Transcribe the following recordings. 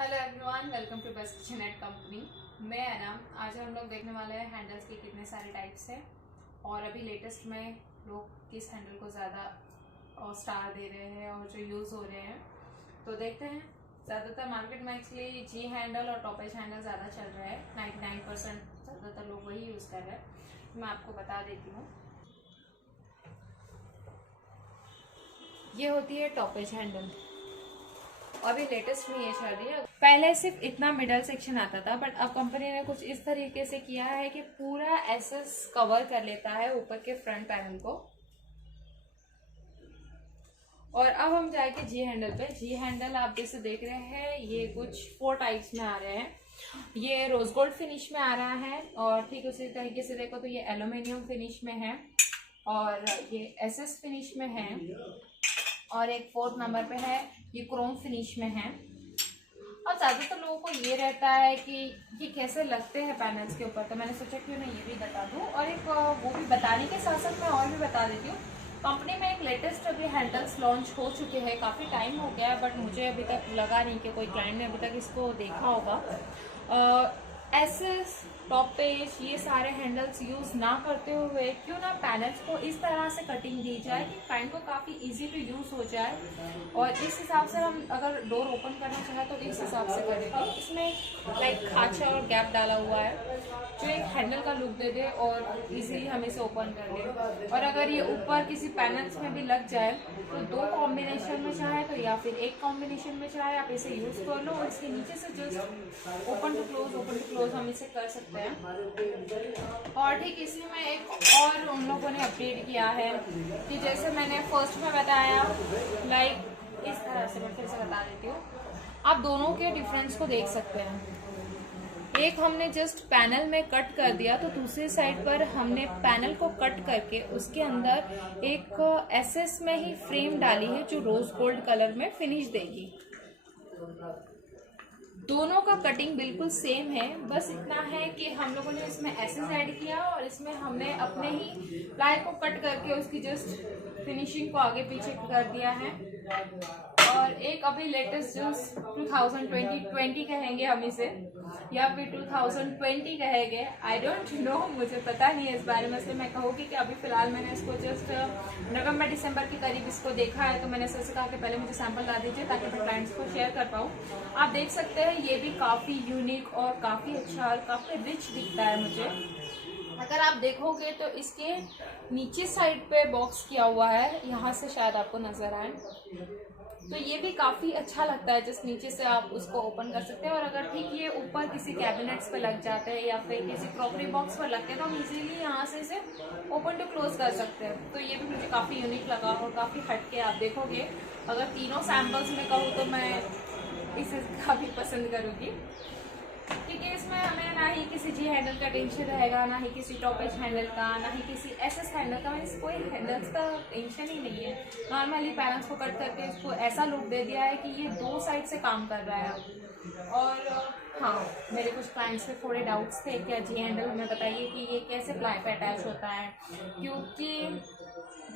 Hello everyone, welcome to best kitchen at company. मैं अनम। आज हम लोग देखने वाले हैं हैंडल्स के कितने सारे टाइप्स हैं और अभी लेटेस्ट में लोग किस हैंडल को ज़्यादा स्टार दे रहे हैं और जो यूज़ हो रहे हैं तो देखते हैं। ज़्यादातर मार्केट में एक्चुअली जी हैंडल और टॉप एज हैंडल ज़्यादा चल रहा है। 99% ज़्यादातर लोग वही यूज़ कर रहे हैं। मैं आपको बता देती हूँ, ये होती है टॉप एज हैंडल। अभी लेटेस्ट में ये चल रही है। पहले सिर्फ इतना मिडल सेक्शन आता था, बट अब कंपनी ने कुछ इस तरीके से किया है कि पूरा एसएस कवर कर लेता है ऊपर के फ्रंट पैनल को। और अब हम जाएंगे जी हैंडल पे। जी हैंडल आप जैसे देख रहे हैं, ये कुछ 4 टाइप्स में आ रहे हैं। ये रोज गोल्ड फिनिश में आ रहा है और ठीक उसी तरीके से देखो तो ये एल्यूमिनियम फिनिश में है और ये एसएस फिनिश में है और एक 4th नंबर पे है, ये क्रोम फिनिश में है। और ज़्यादातर लोगों को ये रहता है कि ये कैसे लगते हैं पैनल्स के ऊपर, तो मैंने सोचा क्यों ना ये भी बता दूं। और एक वो भी बताने के साथ साथ मैं और भी बता देती हूँ। कंपनी में एक लेटेस्ट अभी हैंडल्स लॉन्च हो चुके हैं, काफ़ी टाइम हो गया, बट मुझे अभी तक लगा नहीं कि कोई क्लाइंट ने अभी तक इसको देखा होगा। एसएस, टॉप पेज, ये सारे हैंडल्स यूज़ ना करते हुए क्यों ना पैनल्स को इस तरह से कटिंग दी जाए कि पैन को काफ़ी इजी टू यूज़ हो जाए। और इस हिसाब से हम अगर डोर ओपन करना चाहें तो इस हिसाब से करें। तो इसमें लाइक खांचा और गैप डाला हुआ है जो एक हैंडल का लुक दे दे और इजीली हम इसे ओपन कर ले। और अगर ये ऊपर किसी पैनल्स में भी लग जाए तो 2 कॉम्बिनेशन में चाहे तो या फिर एक कॉम्बिनेशन में चाहे आप इसे यूज़ कर लो और इसके नीचे से जस्ट ओपन टू क्लोज हम इसे कर सकते हैं। और ठीक इसी में एक और उन लोगों ने अपडेट किया है कि जैसे मैंने फर्स्ट में बताया, लाइक इस तरह से मैं फिर से बता देती हूँ। आप दोनों के डिफरेंस को देख सकते हैं। एक हमने जस्ट पैनल में कट कर दिया तो दूसरी साइड पर हमने पैनल को कट करके उसके अंदर एक एसएस में ही फ्रेम डाली है जो रोज गोल्ड कलर में फिनिश देगी। दोनों का कटिंग बिल्कुल सेम है, बस इतना है कि हम लोगों ने इसमें एसएस ऐड किया और इसमें हमने अपने ही प्लाई को कट करके उसकी जस्ट फिनिशिंग को आगे पीछे कर दिया है। और एक अभी लेटेस्ट जो 2020 कहेंगे हम इसे या फिर 2020 कहेंगे, आई डोंट नो, मुझे पता नहीं है इस बारे में। इसलिए मैं कहूँगी कि अभी फिलहाल मैंने इसको जस्ट नवंबर दिसंबर के करीब इसको देखा है, तो मैंने इससे कहा कि पहले मुझे सैंपल ला दीजिए ताकि मैं क्लाइंट्स को शेयर कर पाऊँ। आप देख सकते हैं ये भी काफ़ी यूनिक और काफ़ी अच्छा और काफ़ी रिच दिखता है मुझे। अगर आप देखोगे तो इसके नीचे साइड पे बॉक्स किया हुआ है, यहाँ से शायद आपको नजर आए, तो ये भी काफ़ी अच्छा लगता है। जिस नीचे से आप उसको ओपन कर सकते हैं और अगर ठीक ये ऊपर किसी कैबिनेट्स पे लग जाते हैं या फिर किसी क्रॉकरी बॉक्स पर लगते हैं तो हम इजीली यहाँ से इसे ओपन टू क्लोज कर सकते हैं। तो ये भी मुझे काफ़ी यूनिक लगा और काफ़ी हटके। आप देखोगे अगर तीनों सैम्पल्स में कहूँ तो मैं इसे काफ़ी पसंद करूँगी, क्योंकि इसमें हमें ना ही किसी जी हैंडल का टेंशन रहेगा, ना ही किसी टॉप एज हैंडल का, ना ही किसी एसएस हैंडल का। मीन्स कोई हैंडल्स का टेंशन ही नहीं है। नॉर्मली पैनल्स को कट करके इसको ऐसा लुक दे दिया है कि ये 2 साइड से काम कर रहा है। और हाँ, मेरे कुछ क्लाइंट्स पे थोड़े डाउट्स थे क्या जी हैंडल हमें बताइए कि ये कैसे प्लाई पे अटैच होता है, क्योंकि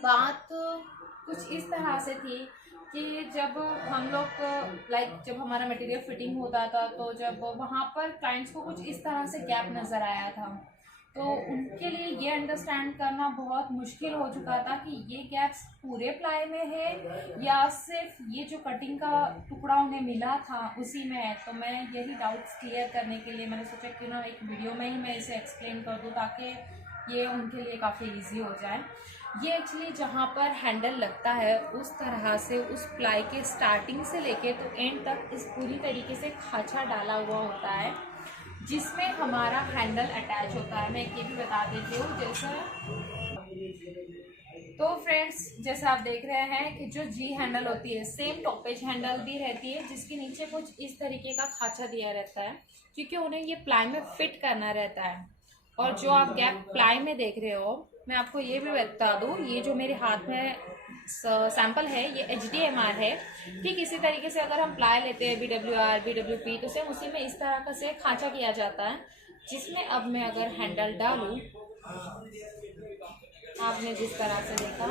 बात कुछ इस तरह से थी कि जब हम लोग जब हमारा मटेरियल फिटिंग होता था तो जब वहाँ पर क्लाइंट्स को कुछ इस तरह से गैप नज़र आया था, तो उनके लिए ये अंडरस्टैंड करना बहुत मुश्किल हो चुका था कि ये गैप्स पूरे प्लाई में है या सिर्फ ये जो कटिंग का टुकड़ा उन्हें मिला था उसी में है। तो मैं यही डाउट्स क्लियर करने के लिए मैंने सोचा क्यों ना एक वीडियो में ही मैं इसे एक्सप्लेन कर दूँ ताकि ये उनके लिए काफ़ी इजी हो जाए। ये एक्चुअली जहाँ पर हैंडल लगता है उस तरह से उस प्लाई के स्टार्टिंग से लेके तो एंड तक इस पूरी तरीके से खांचा डाला हुआ होता है जिसमें हमारा हैंडल अटैच होता है। मैं ये भी बता देती हूँ जैसे, तो फ्रेंड्स जैसे आप देख रहे हैं कि जो जी हैंडल होती है सेम टॉप एज हैंडल भी रहती है जिसके नीचे कुछ इस तरीके का खांचा दिया रहता है क्योंकि उन्हें ये प्लाई में फिट करना रहता है। और जो आप गैप प्लाई में देख रहे हो, मैं आपको ये भी बता दूँ, ये जो मेरे हाथ में सैंपल है ये HDMR है। ठीक इसी तरीके से अगर हम प्लाई लेते हैं BWR, BWP तो सेम उसी में इस तरह का से खांचा किया जाता है जिसमें अब मैं अगर हैंडल डालूं, आपने जिस तरह से देखा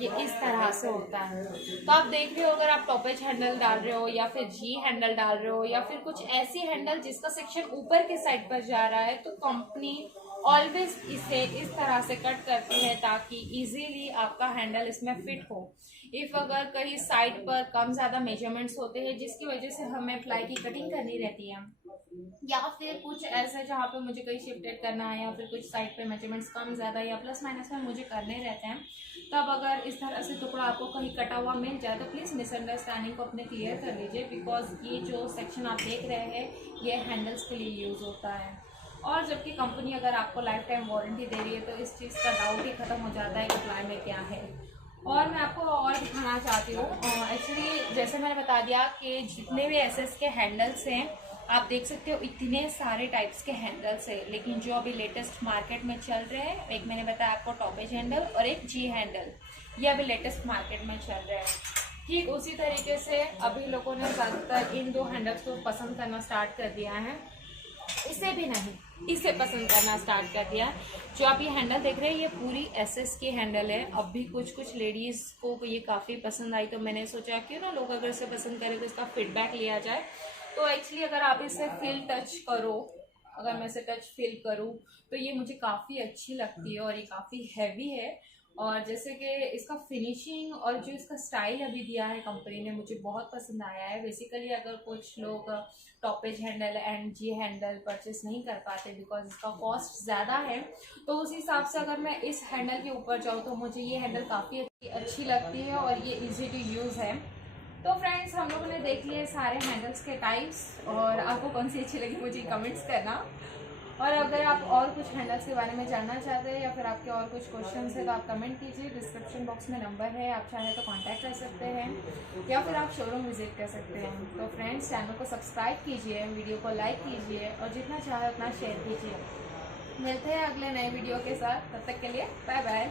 ये इस तरह से होता है। तो आप देख रहे हो, अगर आप टॉपेज हैंडल डाल रहे हो या फिर जी हैंडल डाल रहे हो या फिर कुछ ऐसी हैंडल जिसका सेक्शन ऊपर के साइड पर जा रहा है, तो कंपनी ऑलवेज इसे इस तरह से कट करती है ताकि इजीली आपका हैंडल इसमें फिट हो। इफ अगर कहीं साइड पर कम ज़्यादा मेजरमेंट्स होते हैं जिसकी वजह से हमें प्लाई की कटिंग करनी रहती है, या फिर कुछ ऐसा जहाँ पे मुझे कहीं शिफ्टेड करना है या फिर कुछ साइड पे मेजरमेंट्स कम ज़्यादा या प्लस माइनस में मुझे करने रहते हैं, तब अगर इस तरह से टुकड़ा आपको कहीं कटा हुआ मिल जाए तो प्लीज़ मिसअंडरस्टैंडिंग को अपने क्लियर कर लीजिए, बिकॉज ये जो सेक्शन आप देख रहे हैं ये हैंडल्स के लिए यूज़ होता है। और जबकि कंपनी अगर आपको लाइफ टाइम वारंटी दे रही है तो इस चीज़ का डाउट ही खत्म हो जाता है कि प्लाई में क्या है। और मैं आपको और दिखाना चाहती हूँ, एक्चुअली जैसे मैंने बता दिया कि जितने भी एसएस के हैंडल्स हैं आप देख सकते हो इतने सारे टाइप्स के हैंडल्स है, लेकिन जो अभी लेटेस्ट मार्केट में चल रहे हैं, एक मैंने बताया आपको टॉपेज हैंडल और एक जी हैंडल, ये अभी लेटेस्ट मार्केट में चल रहे हैं। ठीक उसी तरीके से अभी लोगों ने ज़्यादातर इन दो हैंडल्स को पसंद करना स्टार्ट कर दिया है, इसे भी नहीं, इसे पसंद करना स्टार्ट कर दिया। जो आप ये हैंडल देख रहे हैं ये पूरी एसएस की हैंडल है। अब भी कुछ लेडीज़ को ये काफ़ी पसंद आई तो मैंने सोचा क्यों ना लोग अगर इसे पसंद करें तो इसका फीडबैक लिया जाए। तो एक्चुअली अगर आप इसे फील टच करो, अगर मैं इसे टच फील करूँ तो ये मुझे काफ़ी अच्छी लगती है और ये काफ़ी हैवी है। और जैसे कि इसका फिनिशिंग और जो इसका स्टाइल अभी दिया है कंपनी ने मुझे बहुत पसंद आया है। बेसिकली अगर कुछ लोग टॉपेज हैंडल एंड जी हैंडल परचेस नहीं कर पाते बिकॉज इसका कॉस्ट ज़्यादा है, तो उस हिसाब से अगर मैं इस हैंडल के ऊपर जाऊँ तो मुझे ये हैंडल काफ़ी अच्छी लगती है और ये ईजी टू यूज़ है। तो फ्रेंड्स हम लोगों ने देख लिए सारे हैंडल्स के टाइप्स, और आपको कौन सी अच्छी लगी मुझे कमेंट्स करना। और अगर आप और कुछ हैंडल्स के बारे में जानना चाहते हैं या फिर आपके और कुछ क्वेश्चन है तो आप कमेंट कीजिए, डिस्क्रिप्शन बॉक्स में नंबर है, आप चाहे तो कांटेक्ट कर सकते हैं या फिर आप शोरूम विजिट कर सकते हैं। तो फ्रेंड्स चैनल को सब्सक्राइब कीजिए, वीडियो को लाइक कीजिए और जितना चाहे उतना शेयर कीजिए। मिलते हैं अगले नए वीडियो के साथ, तब तक के लिए बाय बाय।